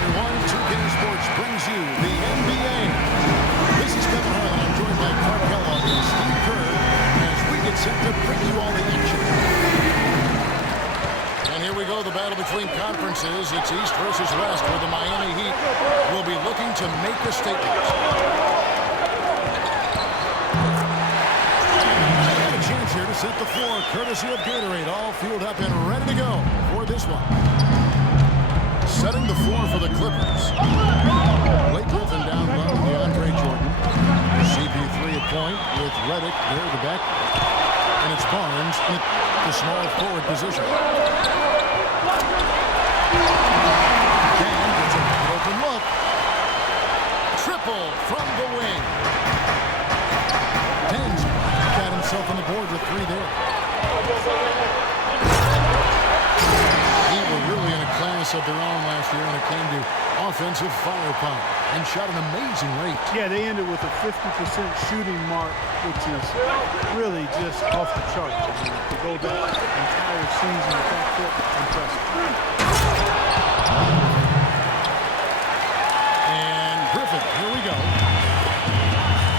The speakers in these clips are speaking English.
everyone. 2K Sports brings you the NBA. This is Kevin Harlan. I'm joined by Clark Kellogg and Steve Kerr as we get set to bring you all the action. And here we go, the battle between conferences. It's East versus West, where the Miami Heat will be looking to make a statement. Chance here to set the floor, courtesy of Gatorade, all fueled up and ready to go for this one. Setting the floor for the Clippers. Blake Griffin down low, DeAndre Jordan. CP3 at point with Redick there at the back. And it's Barnes in the small forward position. Dan gets an open look. Triple from the wing. Dan's got himself on the board with 3 there. They were really in a class of their own last year when it came to offensive firepower and shot an amazing rate. Yeah, they ended with a 50% shooting mark, which is really just off the charts. I mean, to go that entire season with that foot, impressive. And Griffin, here we go.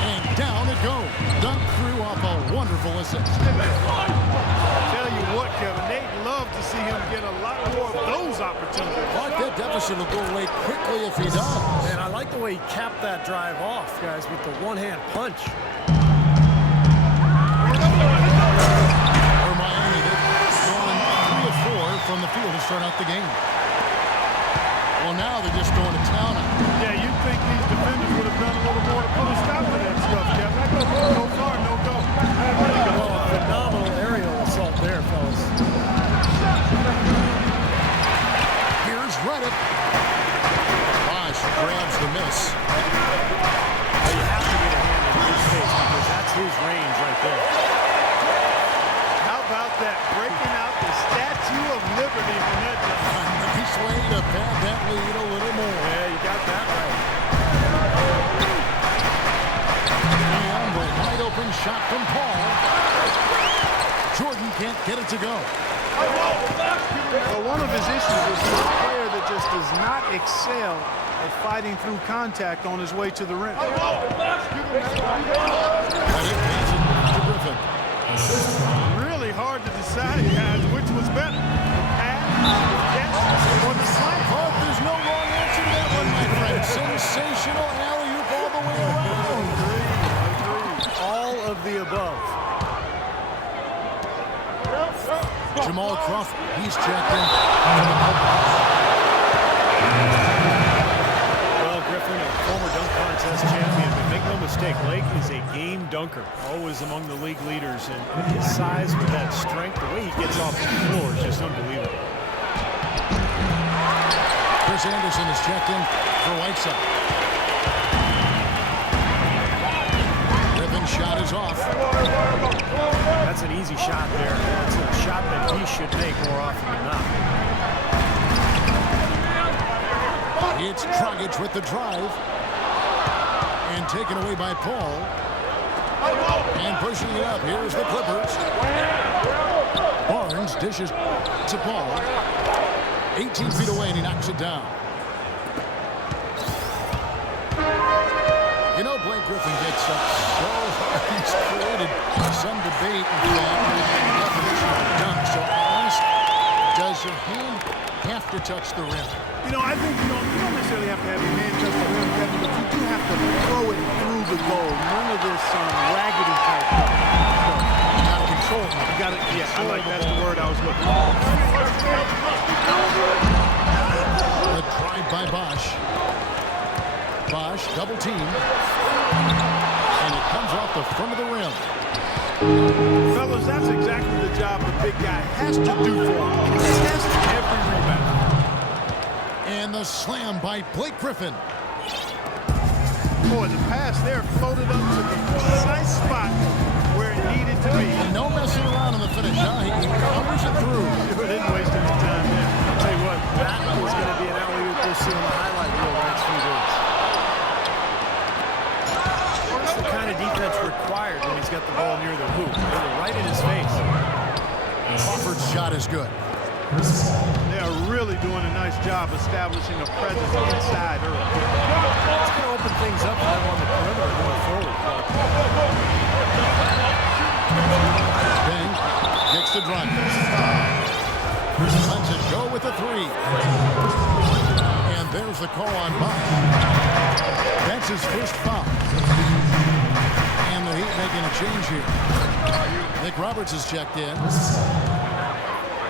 And down it goes. Dunk through off a wonderful assist. I'll tell you what, Kevin, they'd love to see him get a lot more of those opportunities. But that deficit will go away quickly if he does. And I like the way he capped that drive off, guys, with the one-hand punch. For Miami, they've gone 3 of 4 from the field to start out the game. Well, now they're just going to town on it. Yeah, you'd think these defenders would have done a little more to put a stop to that stuff, Kevin. No far, no go. Well, a phenomenal aerial assault there, fellas. Here's Redick. Bosh grabs the miss. Well, you have to get a hand in his face because that's his range right there. How about that? Breaking out the Statue of Liberty from that time. Nice way to pad that lead a little more. Yeah, you got that right. And the wide open shot from Paul. Jordan can't get it to go. Well, one of his issues is he's a player that just does not excel at fighting through contact on his way to the rim. Redick passes it to Griffin. Really hard to decide, guys, which was better. The pass, the catch, or the slam. But there's no wrong answer to that one, my friend. Sensational alley-oop all the way around. All of the above. Jamal Crawford, he's checked in. Well, Griffin, a former dunk contest champion, but make no mistake, Blake is a game dunker, always among the league leaders, and with his size, with that strength, the way he gets off the floor is just unbelievable. Chris Anderson is checked in for Whiteside. Griffin's shot is off. That's an easy shot there. That's a shot that he should make more often than not. It's Dragic with the drive. And taken away by Paul. And pushing it up. Here's the Clippers. Barnes dishes to Paul. 18 feet away, and he knocks it down. You know, Blake Griffin gets up so he's created some debate in the definition of a dunk. So I ask, does your hand have to touch the rim? You know, I think you don't necessarily have to have your hand touch the rim, Kevin, but you do have to throw it through the goal. None of this raggedy type stuff. You got to control it. You got it. Yeah, I like that's the word I was looking for. The drive by Bosh. Bosh double team. And it comes off the front of the rim. Fellas, that's exactly the job the big guy has to do for him. Test every rebound. And the slam by Blake Griffin. Boy, the pass there floated up to the precise spot where it needed to be. And no messing around in the finish, huh? He covers it through. Sure didn't waste any time there. I'll tell you what, that was going to be an alley-oop we'll see on the highlight reel the next few days. That's the kind of defense required when he's got the ball near the hoop. They were right in his face. Crawford's shot is good. Yeah, are really doing a nice job establishing a presence inside early. It's going to open things up for them on the perimeter going forward. Bing kicks the drive. Lets it go with a three. And there's the call on Bob. That's his first foul. And the Heat making a change here. Nick Roberts has checked in.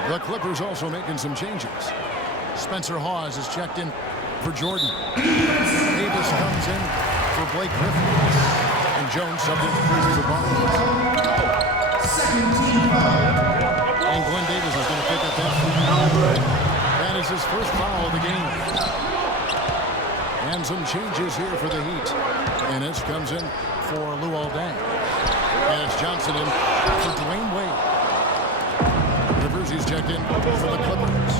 The Clippers also making some changes. Spencer Hawes is checked in for Jordan. Davis comes in for Blake Griffin. And Jones subbed in for Barnes. And Glenn Davis is going to pick up that foul. That is his first foul of the game. And some changes here for the Heat. And this comes in for Luol Deng. As Johnson in for Dwayne Wade. Rivers, he's checked in for the Clippers.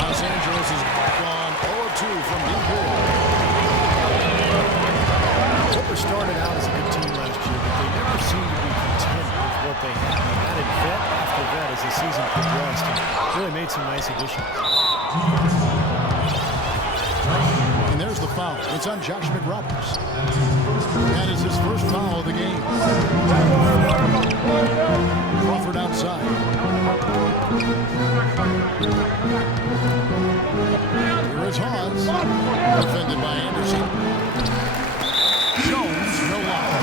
Los Angeles has gone 0-2 from deep here. Clippers started out as a good team last year, but they never seemed to be content with what they had. They added vet after vet as the season progressed and really made some nice additions. And there's the foul. It's on Josh McRoberts. That is his first foul of the game. Crawford outside. Here is Hawes. Defended by Anderson. Jones, no longer.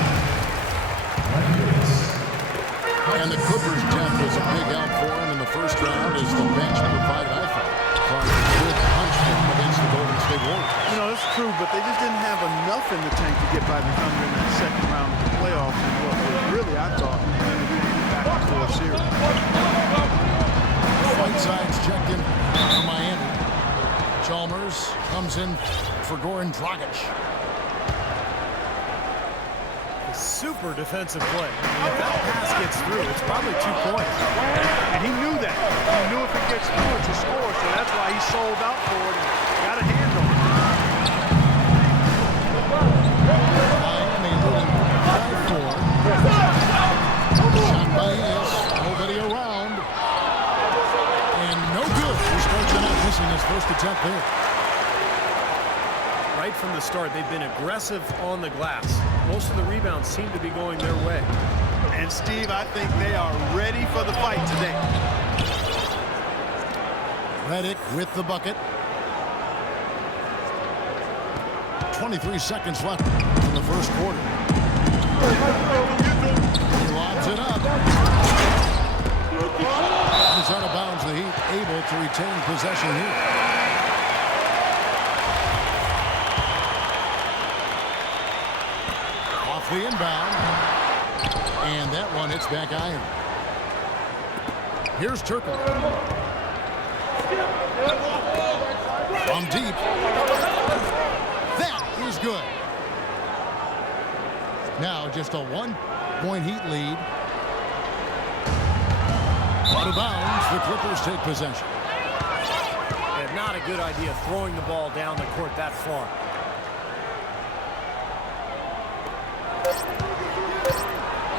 And the Clippers' depth was a big help for him in the first round as the bench provided, I thought, for a good punch against the Golden State Warriors. You know, it's true, but they just didn't have enough in the tank to get by the Thunder in that second round of the playoffs. And what was really, I thought, back to a series. Whiteside's checked in for Miami. Chalmers comes in for Goran Dragic. A super defensive play. I mean, if that pass gets through, it's probably 2 points. And he knew that. He knew if it gets through, it's a score. So that's why he sold out for it and got a hand on it. Miami leading 5-4. Shot by Ennis. Nobody around. And no good. He's not missing his first attempt there. Right from the start, they've been aggressive on the glass. Most of the rebounds seem to be going their way. And Steve, I think they are ready for the fight today. Redick with the bucket. 23 seconds left in the first quarter. He lobs it up. He's out of bounds. The Heat able to retain possession here. The inbound, and that one hits back iron. Here's Turkle. From deep. That is good. Now just a 1-point Heat lead. Out of bounds, the Clippers take possession. And not a good idea throwing the ball down the court that far.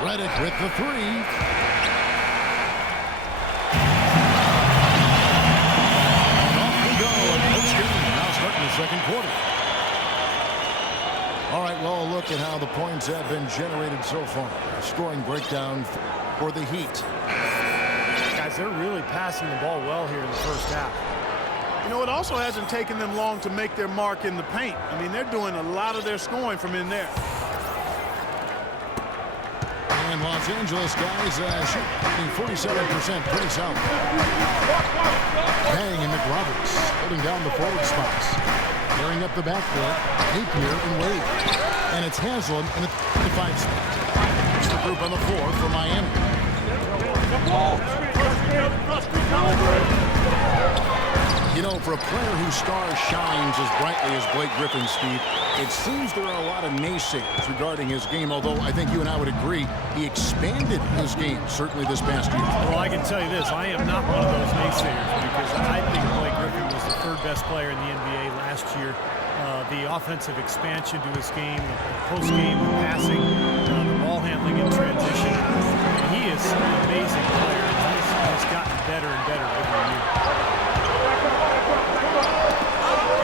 Redick with the three. And off we go. And post game now starting the second quarter. All right, well, a look at how the points have been generated so far. A scoring breakdown for the Heat. Guys, they're really passing the ball well here in the first half. You know, it also hasn't taken them long to make their mark in the paint. I mean, they're doing a lot of their scoring from in there. And Los Angeles guys shooting 47%, pretty solid. Bang and McRoberts holding down the forward spots. Carrying up the backcourt, Napier and Wade. And it's Haslam in the 5 spot. It's the group on the floor for Miami. You know, for a player whose star shines as brightly as Blake Griffin, Steve, it seems there are a lot of naysayers regarding his game, although I think you and I would agree he expanded his game, certainly this past year. Well, I can tell you this, I am not one of those naysayers because I think Blake Griffin was the 3rd best player in the NBA last year. The offensive expansion to his game, the post-game passing, the ball handling in transition. And he is an amazing player. He's has gotten better and better every year.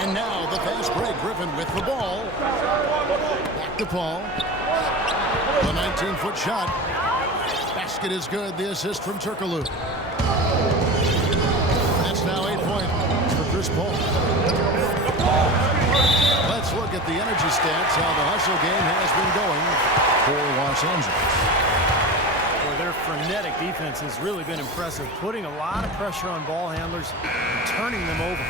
And now the fast break. Griffin with the ball. Back to Paul. The 19-foot shot. Basket is good. The assist from Turkoglu. That's now 8 points for Chris Paul. Let's look at the energy stats, how the hustle game has been going for Los Angeles. Boy, their frenetic defense has really been impressive, putting a lot of pressure on ball handlers and turning them over.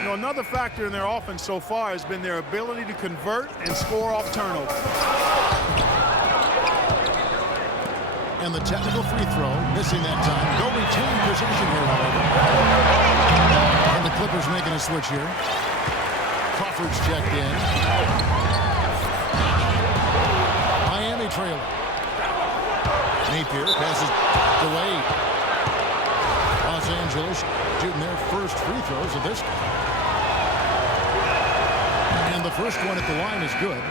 You know, another factor in their offense so far has been their ability to convert and score off turnover. And the technical free throw, missing that time. They'll retain possession here, however. And the Clippers making a switch here. Crawford's checked in. Miami trailing. Napier passes to Wade. Los Angeles shooting their first free throws of this. And the first one at the line is good.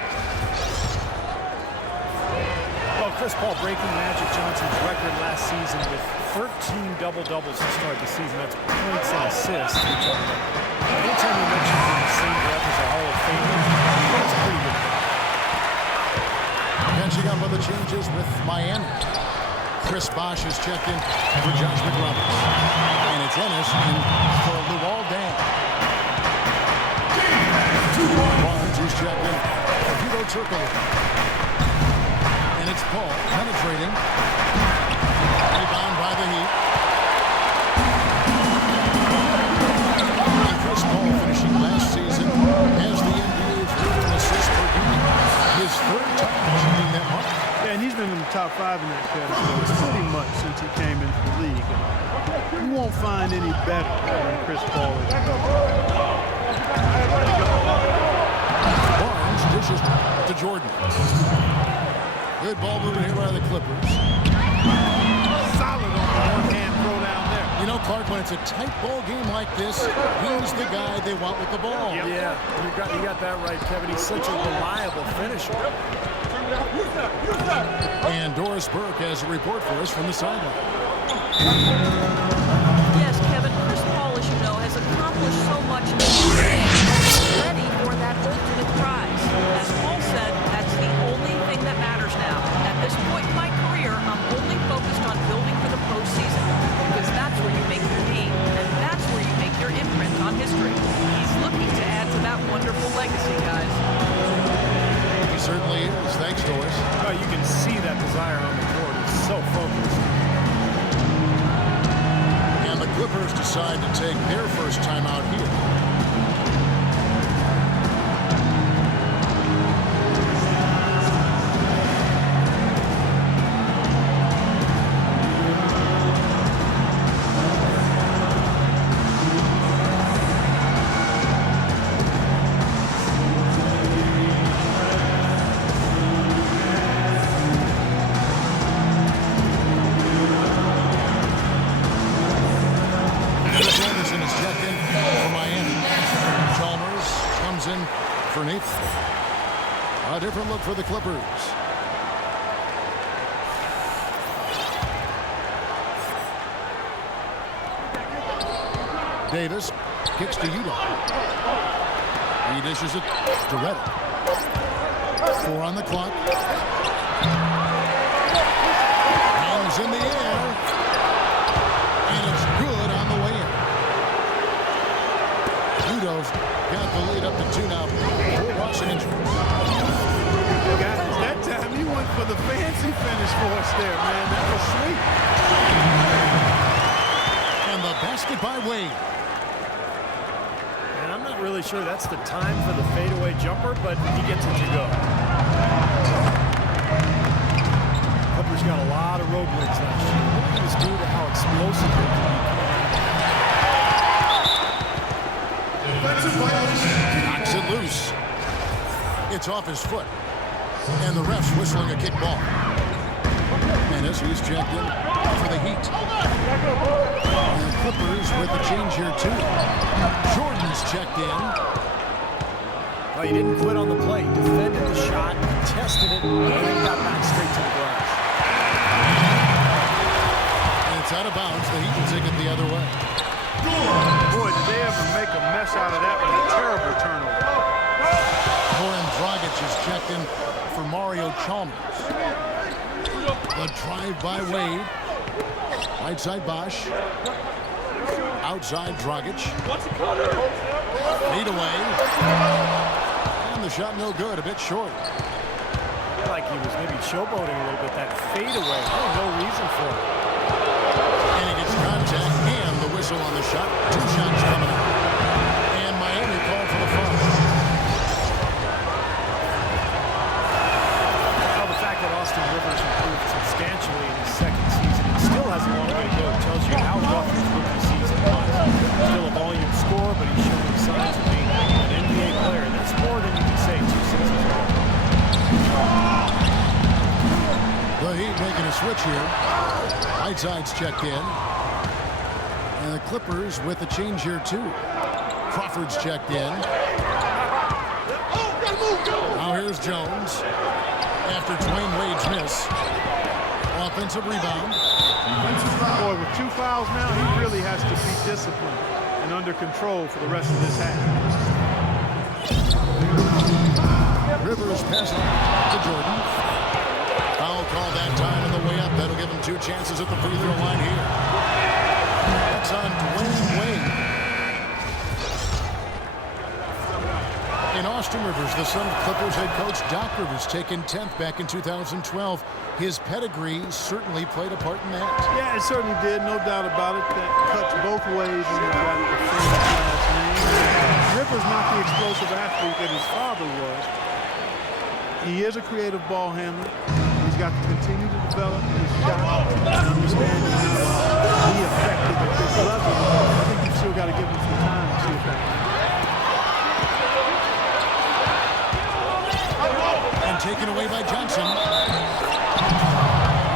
Well, Chris Paul breaking Magic Johnson's record last season with 13 double-doubles to start the season. That's points and assists. Anytime you mention him in the same breath as a Hall of Famer, that's pretty good. Catching up on the changes with Miami. Chris Bosh is checked in for Josh McRoberts. And it's Ennis in for Luol Deng. Barnes is checked in for Hugo Turkoglu. And it's Paul penetrating. Rebound by the Heat. And Chris Paul finishing last season as the NBA's leader in assists per game. His third time achieving that mark. Yeah, and he's been in the top 5 in that category pretty much since he came into the league. You won't find any better than Chris Paul. Barnes dishes to Jordan. Good ball movement here by the Clippers. Solid on the one-hand throw down there. You know, Clark, when it's a tight ball game like this, he's the guy they want with the ball. Yep. Yeah, you got that right, Kevin. He's such a reliable finisher. And Doris Burke has a report for us from the sideline. Yes, Kevin, Chris Paul, as you know, has accomplished so much in the game. He's ready for that ultimate prize. As Paul said, that's the only thing that matters now. At this point in my career, I'm only focused on building for the postseason because that's where you make your name and that's where you make your imprint on history. He's looking to add to that wonderful legacy, guys. He certainly is. Thanks, Doris. Oh, you can see that desire on the court. He's so focused. And the Clippers decide to take their first time out here. A different look for the Clippers. Davis kicks to Udall. He dishes it to Reddick. 4 on the clock. Hands in the air. And it's good on the way in. Udall's got the lead up to 2 now for Los Angeles. Guys, that time he went for the fancy finish for us there, man. That was sweet. And the basket by Wade. And I'm not really sure that's the time for the fadeaway jumper, but he gets it to go. Clippers got a lot of road wins last year. I think it was due to how explosive they can be. Knocks it loose. It's off his foot. And the ref's whistling a kick ball. And as he's checked in for the Heat. And the Clippers with the change here too. Jordan's checked in. Oh, he didn't quit on the play. Defended the shot, tested it, and then got back straight to the glass. And it's It's out of bounds. The Heat will take it the other way. Boy, did they ever make a mess out of that one. A terrible turnover. Goran Dragic is checked in for Mario Chalmers. The drive by Wade. Right side Bosch. Outside Dragic. Lead away. And the shot no good. A bit short. I feel like he was maybe showboating a little bit. That fadeaway. No reason for it. And he gets contact and the whistle on the shot. 2 shots coming up. And Miami called for the foul. Well, the fact that Austin Rivers improved substantially in his second season and still has a long way to go tells you how rough his rookie season was. Still a volume scorer, but he's showing signs of being an NBA player. And that's more than you can say 2 seasons ago. The Heat making a switch here. Whiteside's checked in. And the Clippers with a change here too. Crawford's checked in. Now here's Jones. After Dwayne Wade's miss. Offensive rebound. Boy, with 2 fouls now, he really has to be disciplined and under control for the rest of this half. Rivers passing to Jordan. Foul call that time on the way up. That'll give him 2 chances at the free throw line here. That's on Dwayne Wade. In Austin Rivers, the son of Clippers head coach Doc Rivers, taken 10th back in 2012. His pedigree certainly played a part in that. Yeah, it certainly did, no doubt about it. That cuts both ways when you got the famous last name. Rivers not the explosive athlete that his father was. He is a creative ball handler. He's got to continue to develop his shot and understanding how he effective at this level. I think you've still got to give him some time to see if that can. And taken away by Johnson.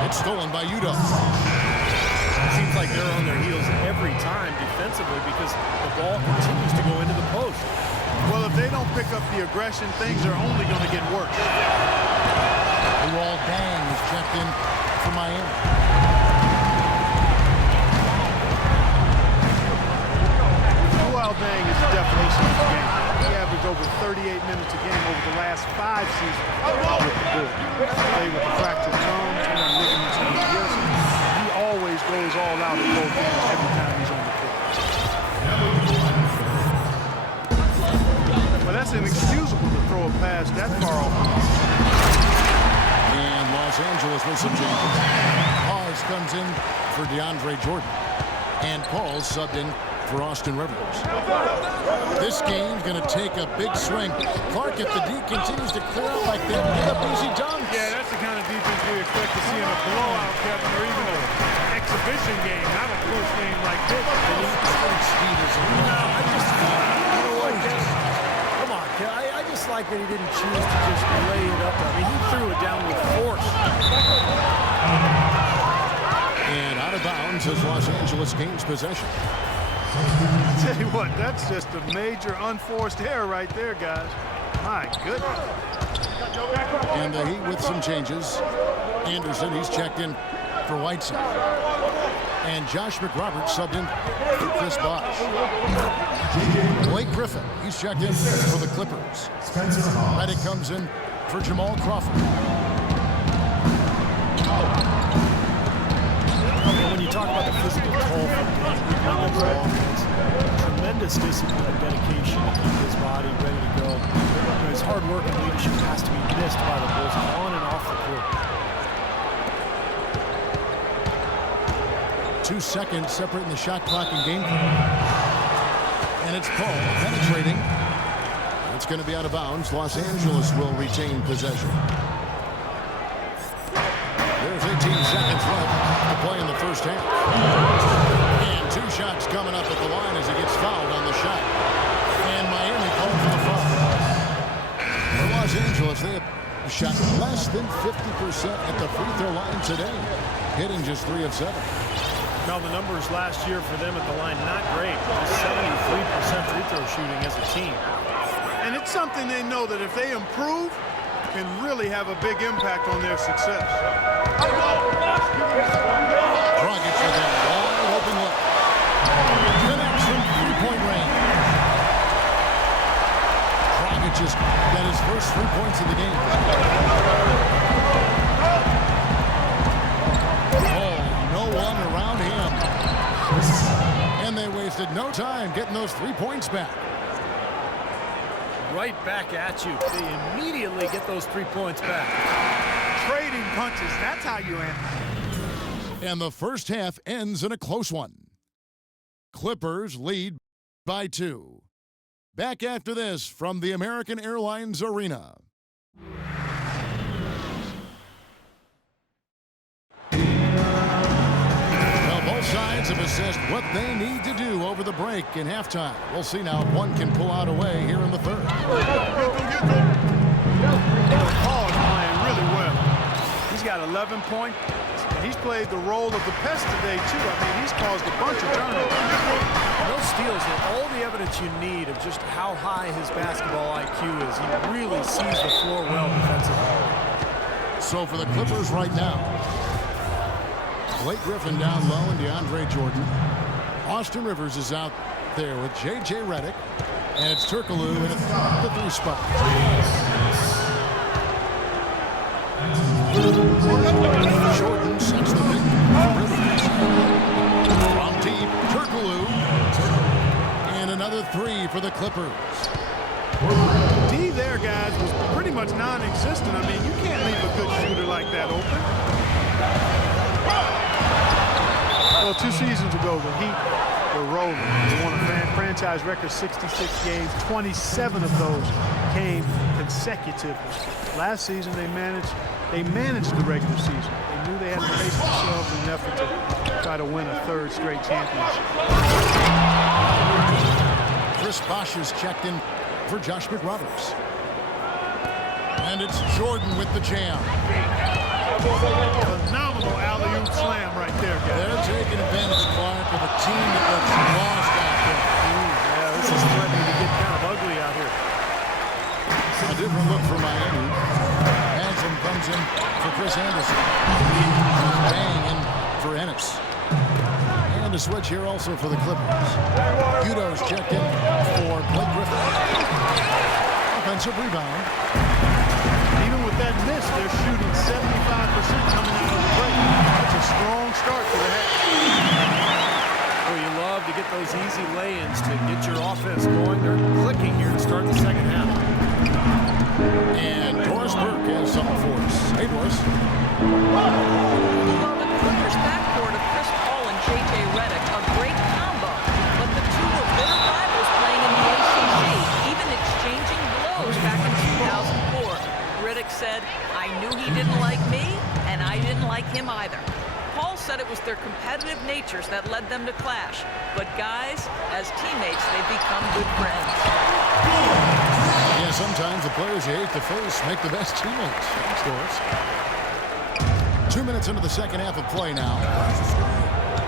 It's stolen by Udoh. It seems like they're on their heels every time defensively because the ball continues to go into the post. Well, if they don't pick up the aggression, things are only going to get worse. Luol Deng is checked in for Miami. Luol Deng is the definition of the game. He averaged over 38 minutes a game over the last 5 seasons with the Bulls. Played with the fractured thumb, torn ligaments in his wrist. He always goes all out at both ends every time he's on the court. But that's inexcusable to throw a pass that far off. And Los Angeles with some changes. Pause comes in for DeAndre Jordan. And Paul subbed in for Austin Rivers. This game's going to take a big swing. Clark, if the D continues to clear out like that, get up easy dunks. Yeah, that's the kind of defense we expect to see in a blowout, Kevin, or even an exhibition game, not a close game like this. Come on, I just like that he didn't choose to just lay it up. I mean, he threw it down with force. And out of bounds as Los Angeles gains possession. I tell you what, that's just a major unforced error right there, guys. My goodness. And the Heat with some changes. Anderson, he's checked in for Whiteside. And Josh McRoberts subbed in for Chris Bosh. Blake Griffin, he's checked in for the Clippers. Reddick comes in for Jamal Crawford. When you talk about the physical toll from it's tremendous discipline and dedication to keep his body ready to go. His hard work and leadership has to be missed by the Bulls on and off the court. 2 seconds separating the shot clock and game clock. And it's Paul penetrating. It's going to be out of bounds. Los Angeles will retain possession. There's 18 seconds left to play in the first half. And 2 shots coming up at the line as he gets fouled on the shot. And Miami called for the foul. For Los Angeles, they have shot less than 50% at the free throw line today, hitting just 3 of 7. Now, the numbers last year for them at the line, not great. Just 73% free throw shooting as a team. And it's something they know that if they improve, can really have a big impact on their success. Dragic with a wide open look. Connects from three-point range. Dragic just got his first 3 points of the game. Oh, no one around him. And they wasted no time getting those 3 points back. Right back at you. They immediately get those 3 points back. Trading punches, that's how you end. And the first half ends in a close one. Clippers lead by 2. Back after this from the American Airlines Arena. Well, both sides have assessed what they need to do over the break in halftime. We'll see now if one can pull out away here in the third. Paul is playing really well. He's got 11 points. He's played the role of the pest today, too. I mean, he's caused a bunch of turnovers. Those steals are all the evidence you need of just how high his basketball IQ is. He really sees the floor well defensively. So for the Clippers right now, Blake Griffin down low and DeAndre Jordan. Austin Rivers is out there with J.J. Redick. And it's Turkoglu in the 3 spot. Jordan sets the pick for Rivers. From deep, Turkoglu. And another 3 for the Clippers. D there, guys, was pretty much non-existent. I mean, you can't leave a good shooter like that open. Well, 2 seasons ago, the Heat were rolling. They won a franchise record 66 games. 27 of those came consecutively. Last season, they managed the regular season. They knew they had to pace themselves in an effort to try to win a 3rd straight championship. Chris Bosh is checked in for Josh McRoberts. And it's Jordan with the jam. Phenomenal alley-oop slam right there, guys. They're taking advantage, Clark, of a team that looks lost out there. Yeah, this is threatening to get kind of ugly out here. A different look for Miami. Hanson comes in for Chris Anderson. Bang in for Ennis. And a switch here also for the Clippers. Udo's checked in for Blake Griffin. Offensive rebound. Even with that miss, they're shooting 75% coming out of the break. That's a strong start for the half. Well, you love to get those easy lay-ins to get your offense going. They're clicking here to start the second half. And Doris Burke has something for us. Hey, Doris. The Clippers backcourt of Chris Paul and J.J. Redick, a great combo. But the two were bitter rivals playing in the ACC, even exchanging blows back in 2004. Redick said, "I knew he didn't like me, and I didn't like him either." Paul said it was their competitive natures that led them to clash. But guys, as teammates, they've become good friends. Yeah, sometimes the players you hate the first make the best teammates. Thanks, Doris. 2 minutes into the second half of play now.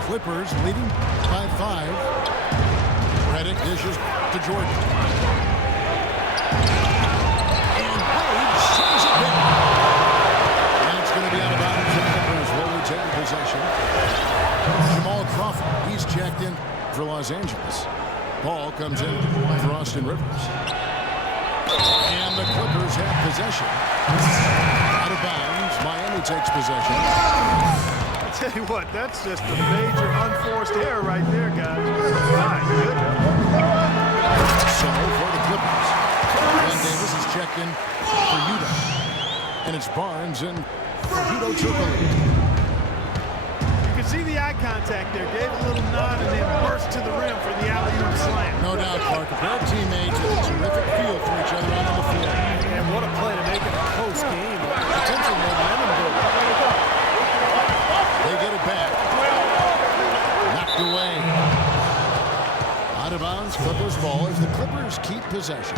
Clippers leading by 5. Redick dishes to Jordan. And Wade sends it back. And it's going to be out of bounds. The Clippers will retain possession. Jamal Crawford, he's checked in for Los Angeles. Ball comes in for Austin Rivers. And the Clippers have possession. Out of bounds. Miami takes possession. I tell you what, that's just a major unforced error right there, guys. My goodness. So for the Clippers, Ben Davis is checked in for Udo. And it's Barnes in for Udo Turkoglu. You can see the eye contact there. Gave a little nod and then burst to the rim for the alley-oop slam. No doubt, Clark. A pair of teammates with a terrific feel for each other out on the floor. And what a play to make it a close game. Potential momentum builder. They get it back. Knocked away. Out of bounds, Clippers ball as the Clippers keep possession.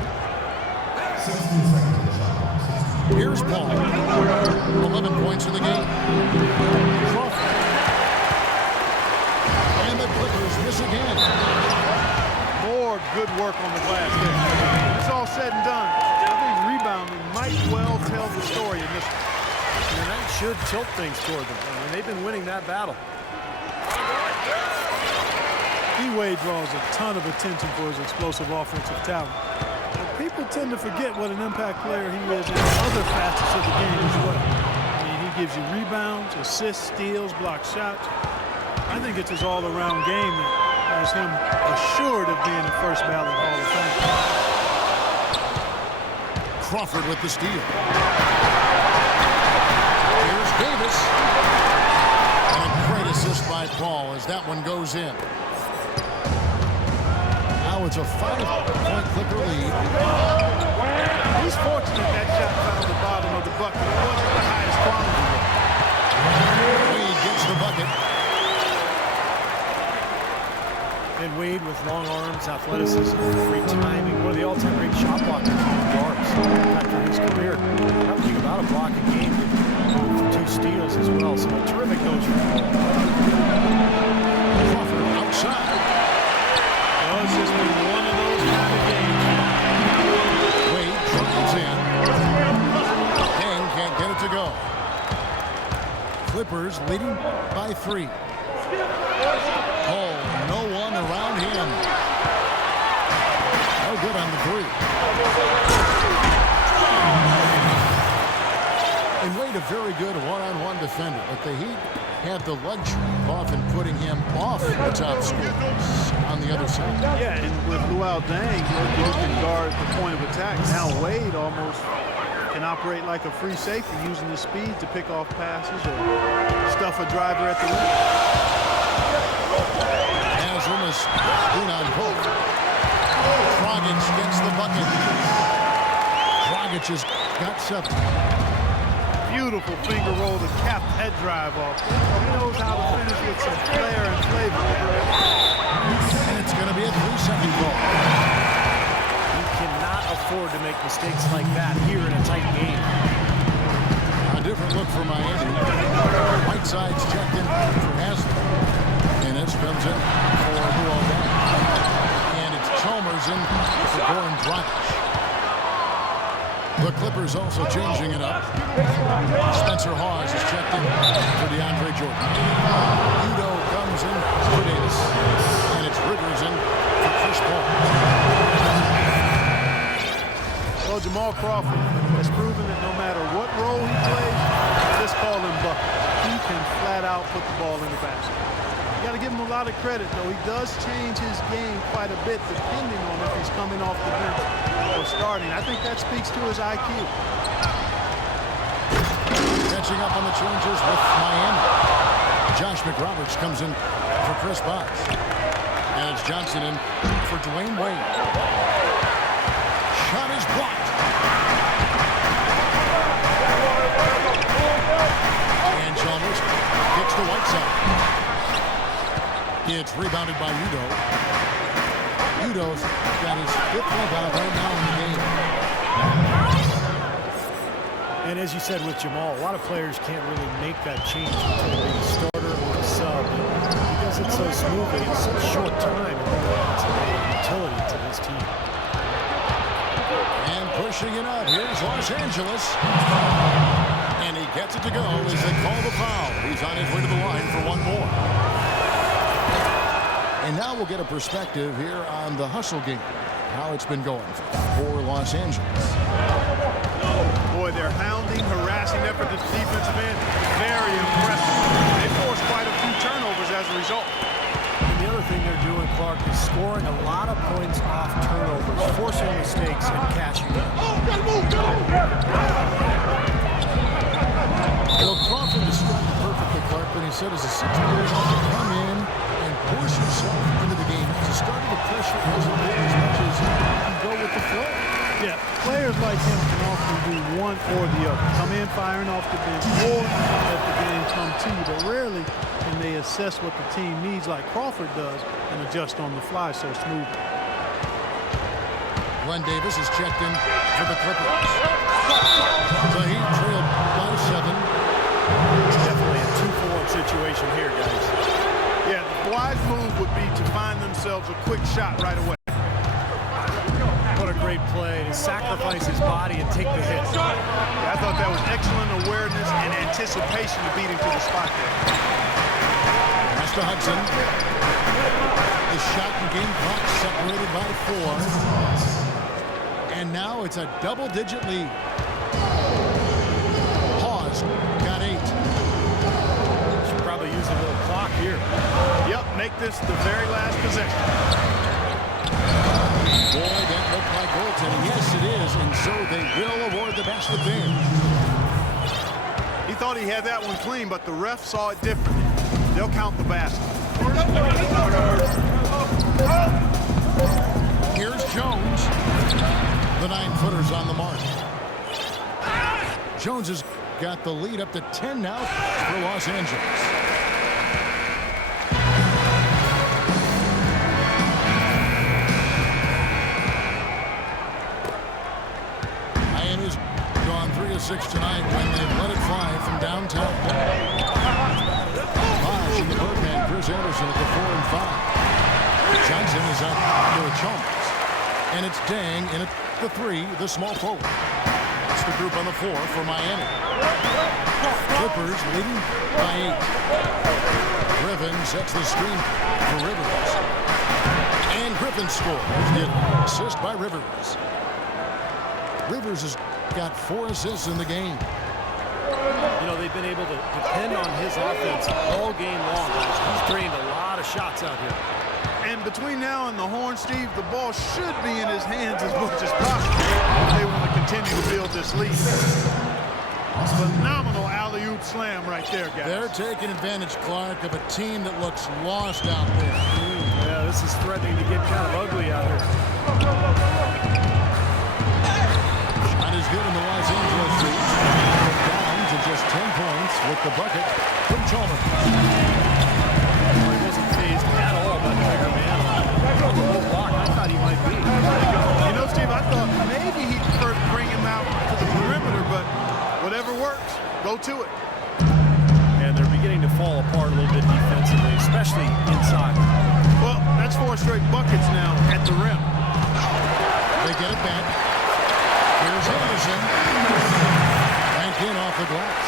Here's Paul. 11 points in the game. Crawford. And the Clippers miss again. More good work on the glass there. When it's all said and done, I think rebounding might well tell the story in this one. And that should tilt things toward them. I mean, they've been winning that battle. D-Wade draws a ton of attention for his explosive offensive talent. But people tend to forget what an impact player he is in other facets of the game as well. I mean, he gives you rebounds, assists, steals, blocks shots. I think it's his all-around game that has him assured of being a first ballot Hall of Famer. Crawford with the steal. Here's Davis. And a great assist by Paul as that one goes in. Now it's a 5-point Clipper lead. He's fortunate that shot found the bottom of the bucket. It wasn't the highest quality. Wade gets the bucket. And Wade with long arms, athleticism, great timing, one of the all-time great shot blockers in the guards after his career. Averaging about a block a game for 2 steals as well. So a terrific nose for him. Crawford outside. Oh, it's just been one of those kind of games. Wade dribbles in. King can't get it to go. Clippers leading by 3. Oh, no one around him. No good on the 3. And Wade, a very good one-on-one defender, but the Heat had the luxury of often putting him off the top scorers on the other side. Yeah, and with Luol Deng, who can guard the point of attack, now Wade almost can operate like a free safety, using his speed to pick off passes or stuff a driver at the rim. Azumas in on Pope. Dragic gets the bucket. Dragic has got 7. Beautiful finger roll to cap head drive off. He knows how to finish with some flair and flavor. And it's going to be a 3-second goal. You cannot afford to make mistakes like that here in a tight game. A different look for Miami. Whiteside's checked in for Haslem. Ennis comes in for Luol Deng. And it's Chalmers in for Goran Dragic. The Clippers also changing it up. Spencer Hawes is checked in for DeAndre Jordan. Udo comes in for Davis. And it's Rivers in for Chris Paul. Well, Jamal Crawford has proven that no matter what role he plays, just call him bucket. He can flat out put the ball in the basket. You got to give him a lot of credit, though. He does change his game quite a bit depending on if he's coming off the bench or starting. I think that speaks to his IQ. Catching up on the changes with Miami. Josh McRoberts comes in for Chris Bosh. And it's Johnson in for Dwayne Wade. Shot is blocked. And Chalmers kicks to Whiteside. It's rebounded by Udo. Udo's got his 5th rebound right now in the game. And as you said with Jamal, a lot of players can't really make that change between being a starter or a sub because it's so smoothly in such short time. It's a utility to this team. And pushing it up, here's Los Angeles. And he gets it to go as they call the foul. He's on his way to the line for one more. And now we'll get a perspective here on the hustle game, how it's been going for Los Angeles. Boy, their hounding, harassing effort at the defensive end, very impressive. They forced quite a few turnovers as a result. And the other thing they're doing, Clark, is scoring a lot of points off turnovers, forcing mistakes and cashing in. Well, Crawford described it perfectly, Clark, when he said as a 16-year-old to come in and force yourself into the game. At the start of the pressure wasn't there as much as you can go with the flow. Yeah, players like him can often do one or the other. Come in firing off the bench or let the game come to you. But rarely can they assess what the team needs like Crawford does and adjust on the fly so smoothly. Glenn Davis is checked in for the Clippers. The Heat trailed by 7. It's definitely a 2-for-1 situation here, guys. Yeah, the wise move would be to find themselves a quick shot right away. What a great play to sacrifice his body and take the hit. I thought that was excellent awareness and anticipation to beat him to the spot there. Has to to Hudson. The shot and game clock separated by 4. And now it's a double-digit lead. Pause. Got 8. Should probably use a little clock here. Yep, make this the very last possession. Boy, that looked like goaltending. Yes, it is, and so they will award the basket there. He thought he had that one clean, but the ref saw it differently. They'll count the basket. Here's Jones. The 9-footer's on the mark. Jones has got the lead up to 10 now for Los Angeles. Miami's gone 3 of 6 tonight when they've let it fly from downtown. Bosch in the Birdman, Chris Anderson at the 4 and 5. Johnson is up to the Chalmers. And it's Dang in at the 3, the small forward. That's the group on the 4 for Miami. Clippers leading by 8. Griffin sets the screen for Rivers. And Griffin scores. The assist by Rivers. Rivers has got 4 assists in the game. You know, they've been able to depend on his offense all game long. He's drained a lot of shots out here. And between now and the horn, Steve, the ball should be in his hands as much as possible if they want to continue to build this lead. Phenomenal alley-oop slam right there, guys. They're taking advantage, Clark, of a team that looks lost out there. Yeah, this is threatening to get kind of ugly out here. Shot is good in the Los Angeles lead. Down to just 10 points with the bucket from Chalmers. Well, he wasn't phased at all by the bigger man. On the low block, I thought he might be. You know, Steve, I thought maybe he preferred to bring him out to the perimeter, but whatever works, go to it. And they're beginning to fall apart a little bit defensively, especially inside. Well, that's 4 straight buckets now at the rim. They get it back. Here's Anderson. Banked in off the glass.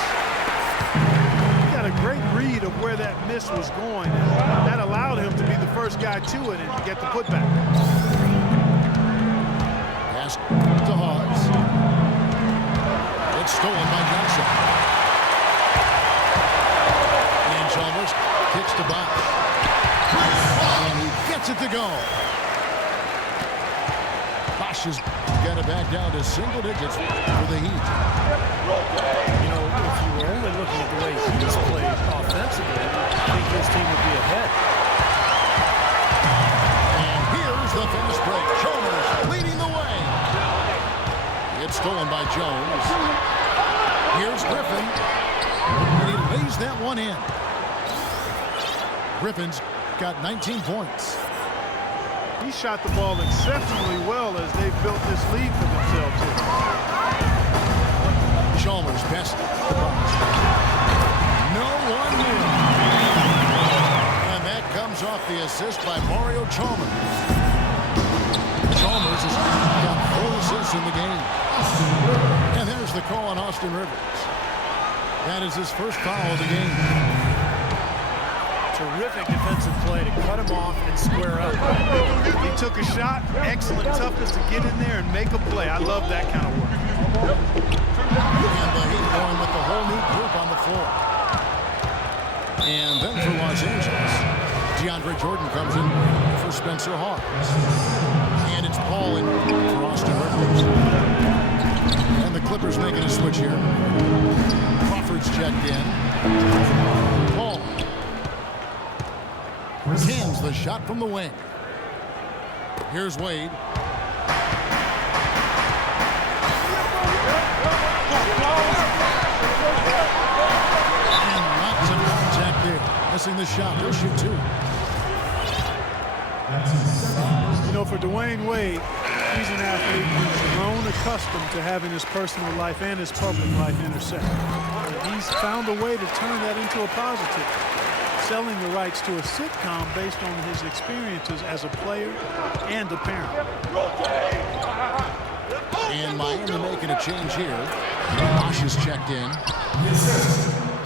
He got a great read of where that miss was going, and that allowed him to be the first guy to it and get the putback. Pass to Hawes. It's stolen by Johnson. And Chalmers kicks to Bosch. And he gets it to go. Bosch has got it back down to single digits for the Heat. You know, if you were only looking at the way he's played offensively, I think his team would be ahead. And here's the fast break. Chalmers leading the way. It's stolen by Jones. Here's Griffin. And he lays that one in. Griffin's got 19 points. He shot the ball exceptionally well as they've built this lead for themselves here. Chalmers best the box. No one knew. And that comes off the assist by Mario Chalmers. Chalmers has got 4 assists in the game. And there's the call on Austin Rivers. That is his first foul of the game. Terrific defensive play to cut him off and square up. He took a shot, excellent toughness to get in there and make a play. I love that kind of work. And the Heat going with the whole new group on the floor. And then for Los Angeles, DeAndre Jordan comes in for Spencer Hawes. And it's Paul in for Austin Rivers. And the Clippers making a switch here. Crawford's checked in. Paul. Kings the shot from the wing. Here's Wade. And lots of contact there. Missing the shot. He'll shoot 2. You know, for Dwayne Wade, he's an athlete who's grown accustomed to having his personal life and his public life intersect. He's found a way to turn that into a positive. Selling the rights to a sitcom based on his experiences as a player and a parent. And Miami making a change here. Bosch is checked in.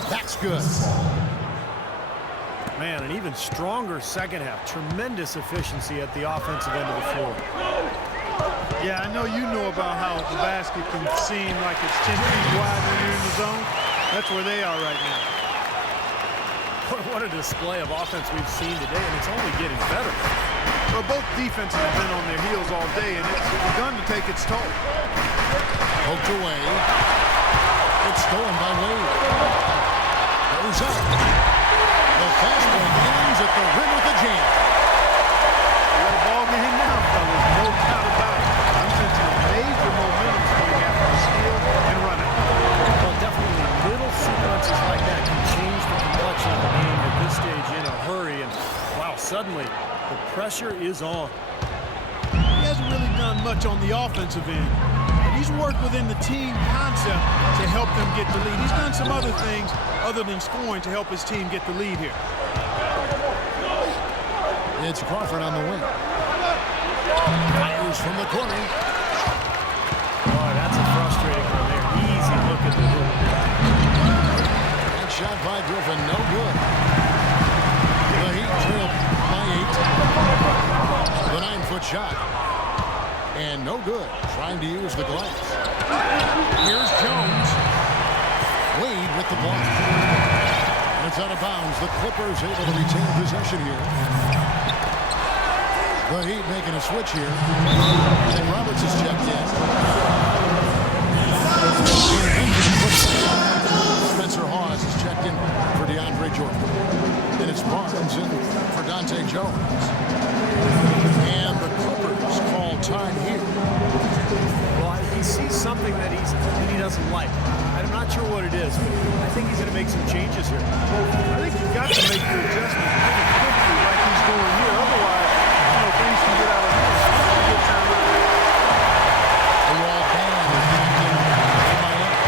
That's good. Man, an even stronger second half. Tremendous efficiency at the offensive end of the floor. Yeah, I know you know about how the basket can seem like it's 10 feet wide when you're in the zone. That's where they are right now. What a display of offense we've seen today, and it's only getting better. Well, both defenses have been on their heels all day, and it's begun to take its toll. Poked away. It's stolen by Wade. Goes up. The fast break ends at the rim with a jam. We got a ball game now, fellas. No doubt about it. I'm sensing a major momentum coming after the steal and running. Well, definitely little sequences like that can change the complexion of the game at this stage in a hurry. And, wow, suddenly the pressure is on. He hasn't really done much on the offensive end. But he's worked within the team concept to help them get the lead. He's done some other things other than scoring to help his team get the lead here. It's Crawford on the wing. Fires from the corner. Boy, that's a frustrating one there. Easy look at the hoop. That shot by Griffin, no good. The Heat trail by 8. The 9-foot shot. And no good. Trying to use the glass. Here's Jones. Wade with the block. And it's out of bounds. The Clippers able to retain possession here. The Heat making a switch here. And Roberts is checked in. Spencer Hawes is checked in for DeAndre Jordan. And it's Barnes in for Dante Jones. And the Clippers call time here. Well, he sees something that he doesn't like. I'm not sure what it is, but I think he's going to make some changes here. I think you've got to make your adjustments pretty quickly like he's doing here. Otherwise, things can get out of hand. The wall band is connecting to Miami.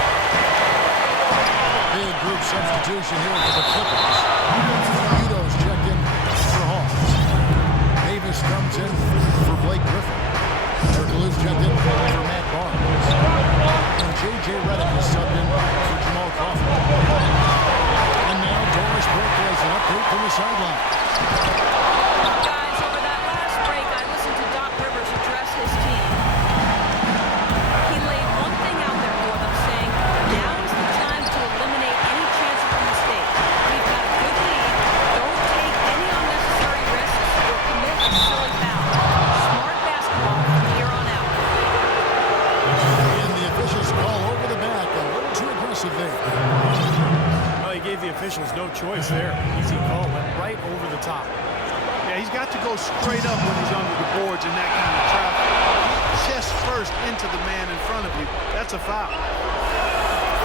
Big group substitution here for the Clippers. Ito's checked in for Hawes. Davis comes in for Blake Griffin. Turkoglu's checked in for Matt Barnes. And J.J. Redick is subbed in for Jamal Crawford. And now Doris Burke has an update from the sideline. Guys, over that last break, I listened to Doc Rivers address his team. He laid one thing out there for them, saying, now is the time to eliminate any chance of a mistake. We've got a good lead. Don't take any unnecessary risks or commit a silly foul. Smart basketball from here on out. And the officials call over the back. A little too aggressive there. Well, he gave the officials no choice there. Easy call, went right over the top. Yeah, he's got to go straight up when he's under the boards in that kind of traffic. Chest first into the man in front of you. That's a foul.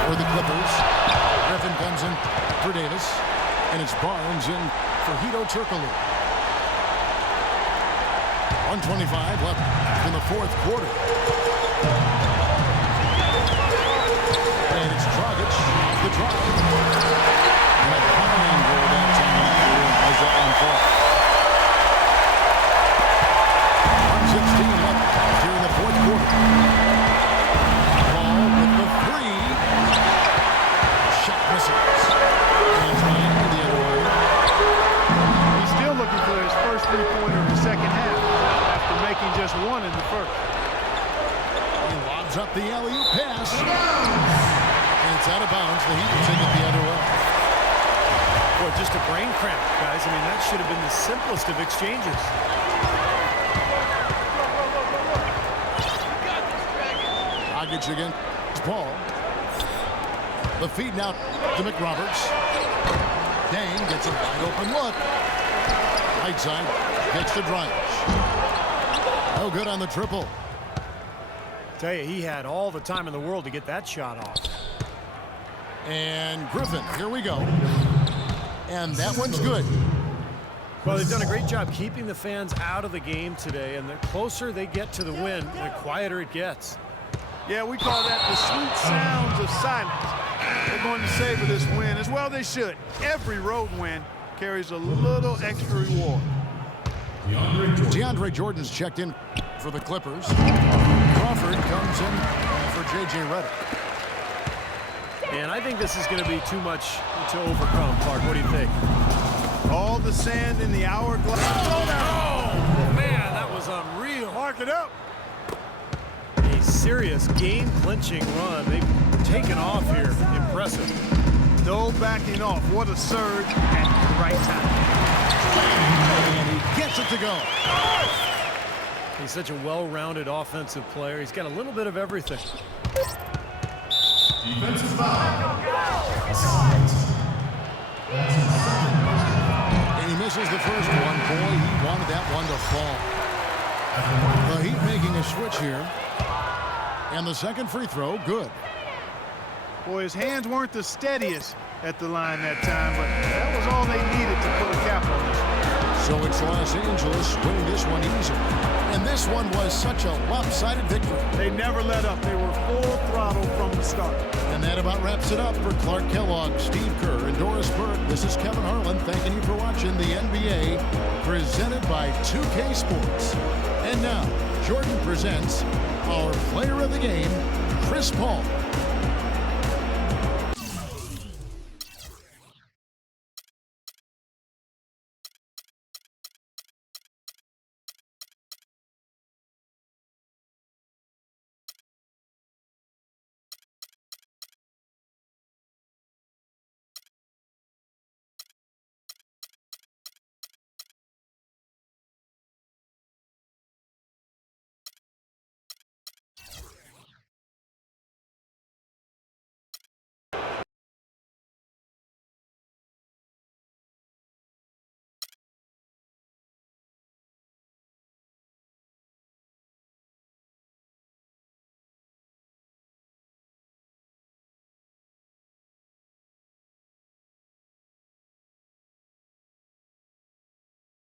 For the Clippers, Griffin comes in for Davis, and it's Barnes in for Hedo Turkoglu. 1:25 left in the fourth quarter. And it's Dragic, the drive. And a triangle that time as that one falls. 1:16 left here in the fourth quarter. Ball with the three. Shot misses. And Miami the other way. He's still looking for his first three-pointer in the second half after making just one in the first. He lobs up the alley-oop pass. And it's out of bounds. The Heat will take it the other way. Boy, just a brain cramp, guys. I mean, that should have been the simplest of exchanges. Dragic again. Paul. The feed now to McRoberts. Dang gets a wide open look. Right side gets to Dragic. No good on the triple. Tell you, he had all the time in the world to get that shot off. And Griffin, here we go. And that one's good. Well, they've done a great job keeping the fans out of the game today, and the closer they get to the win, the quieter it gets. Yeah, we call that the sweet sounds of silence. They're going to savor this win, as well they should. Every road win carries a little extra reward. DeAndre Jordan's checked in for the Clippers. Crawford comes in for J.J. Redick. And I think this is going to be too much to overcome, Clark. What do you think? All the sand in the hourglass. Oh, man, that was unreal. Mark it up. A serious game-clinching run. They've taken off here. Impressive. No backing off. What a surge at the right time. And he gets it to go. He's such a well-rounded offensive player. He's got a little bit of everything. Defensive foul. And he misses the first one. Boy, he wanted that one to fall. The Heat making a switch here. And the second free throw, good. Boy, his hands weren't the steadiest at the line that time, but that was all they needed to put a cap on this. So it's Los Angeles winning this one easily. And this one was such a lopsided victory. They never let up. They were full throttle from the start. And that about wraps it up for Clark Kellogg, Steve Kerr, and Doris Burke. This is Kevin Harlan thanking you for watching the NBA presented by 2K Sports. And now, Jordan presents our player of the game, Chris Paul.